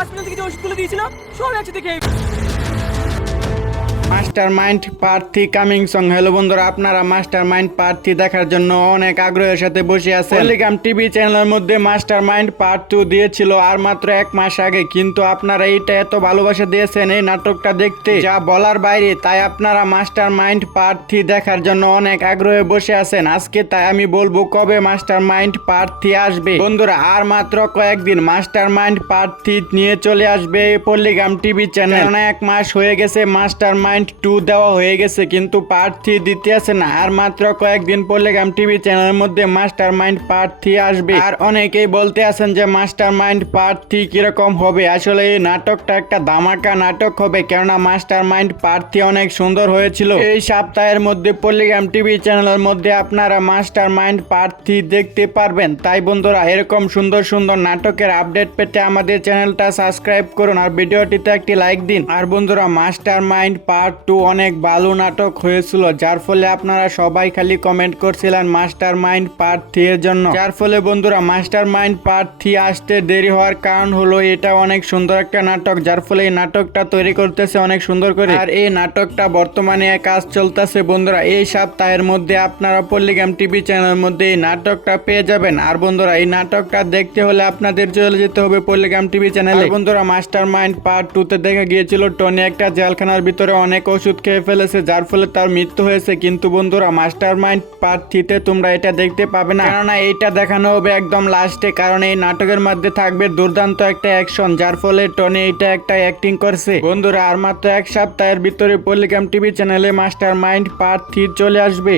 Hospital থেকে যে ওষুধ তুলে দিয়েছিল সব একসাথে খেয়ে master mind part 3 coming song. Hello বন্ধুরা, আপনারা মাস্টার মাইন্ড পার্ট 3 দেখার জন্য অনেক আগ্রহের সাথে বসে আছেন। পলিগ্রাম টিভি চ্যানেলের মধ্যে মাস্টার মাইন্ড পার্ট 2 দিয়েছিল আর মাত্র 1 মাস আগে, কিন্তু আপনারা এইটা এত ভালোবাসা দিয়েছেন এই নাটকটা দেখতে যা বলার বাইরে। তাই আপনারা মাস্টার মাইন্ড পার্ট 3 দেখার জন্য অনেক আগ্রহে বসে আছেন। আজকে তাই আমি বলবো কবে মাস্টার মাইন্ড পার্ট 3 আসবে। বন্ধুরা, আর মাত্র কয়েকদিন মাস্টার মাইন্ড পার্ট 3 নিয়ে চলে আসবে পলিগ্রাম টিভি চ্যানেল। 1 মাস হয়ে গেছে মাস্টার মাইন্ড 2 দেওয়া হয়ে গেছে, কিন্তু পার্ট 3 দিতে আছে না। আর মাত্র কয়েকদিন পলিগ্রাম টিভি চ্যানেলের মধ্যে মাস্টার মাইন্ড পার্ট 3 আসবে। আর অনেকেই বলতে আছেন যে মাস্টার মাইন্ড পার্ট 3 কিরকম হবে। আসলে এই নাটকটা একটা ধামাকা নাটক হবে, কেননা মাস্টার মাইন্ড পার্ট 3 অনেক সুন্দর হয়েছিল। এই সপ্তাহের মধ্যে পলিগ্রাম টিভি চ্যানেলের মধ্যে আপনারা মাস্টার মাইন্ড পার্ট 3 দেখতে পারবেন। তাই বন্ধুরা, এরকম সুন্দর সুন্দর নাটকের আপডেট পেতে আমাদের চ্যানেলটা সাবস্ক্রাইব করুন আর ভিডিওটিতে একটি লাইক দিন। আর বন্ধুরা, মাস্টার মাইন্ড পার্ট 2 অনেক ভালো নাটক হয়েছিল, যার ফলে আপনারা সবাই খালি কমেন্ট করছিলেন মাস্টার মাইন্ড পার্ট 3 এর জন্য। যার ফলে বন্ধুরা, মাস্টার মাইন্ড পার্ট 3 আসতে দেরি হওয়ার কারণ হলো এটা অনেক সুন্দর একটা নাটক, যার ফলে এই নাটকটা তৈরি করতেছে অনেক সুন্দর করে। আর এই নাটকটা বর্তমানে কাজ চলতেছে। বন্ধুরা, এই সপ্তাহের মধ্যে আপনারা পলিগ্রাম টিভি চ্যানেলের মধ্যে এই নাটকটা পেয়ে যাবেন। আর বন্ধুরা, এই নাটকটা দেখতে হলে আপনাদের চলে যেতে হবে পলিগ্রাম টিভি চ্যানেলে। বন্ধুরা, মাস্টার মাইন্ড পার্ট 2 তে দেখা গিয়েছিল টনি একটা জেলখানার ভিতরে অনেক ওষুধ খেয়ে ফেলেছে, যার ফলে তার মৃত্যু হয়েছে। কিন্তু বন্ধুরা, মাস্টার মাইন্ড পার্ট 3 তে তোমরা এটা দেখতে পাবে না, কেননা এইটা দেখানো হবে একদম লাস্টে। কারণ এই নাটকের মধ্যে থাকবে দুর্দান্ত একটা অ্যাকশন, যার ফলে টনি এটা একটা অ্যাক্টিং করছে। বন্ধুরা, আর মাত্র 1 সপ্তাহের ভিতরে পলিগ্রাম টিভি চ্যানেলে মাস্টার মাইন্ড পার্ট 3 চলে আসবে।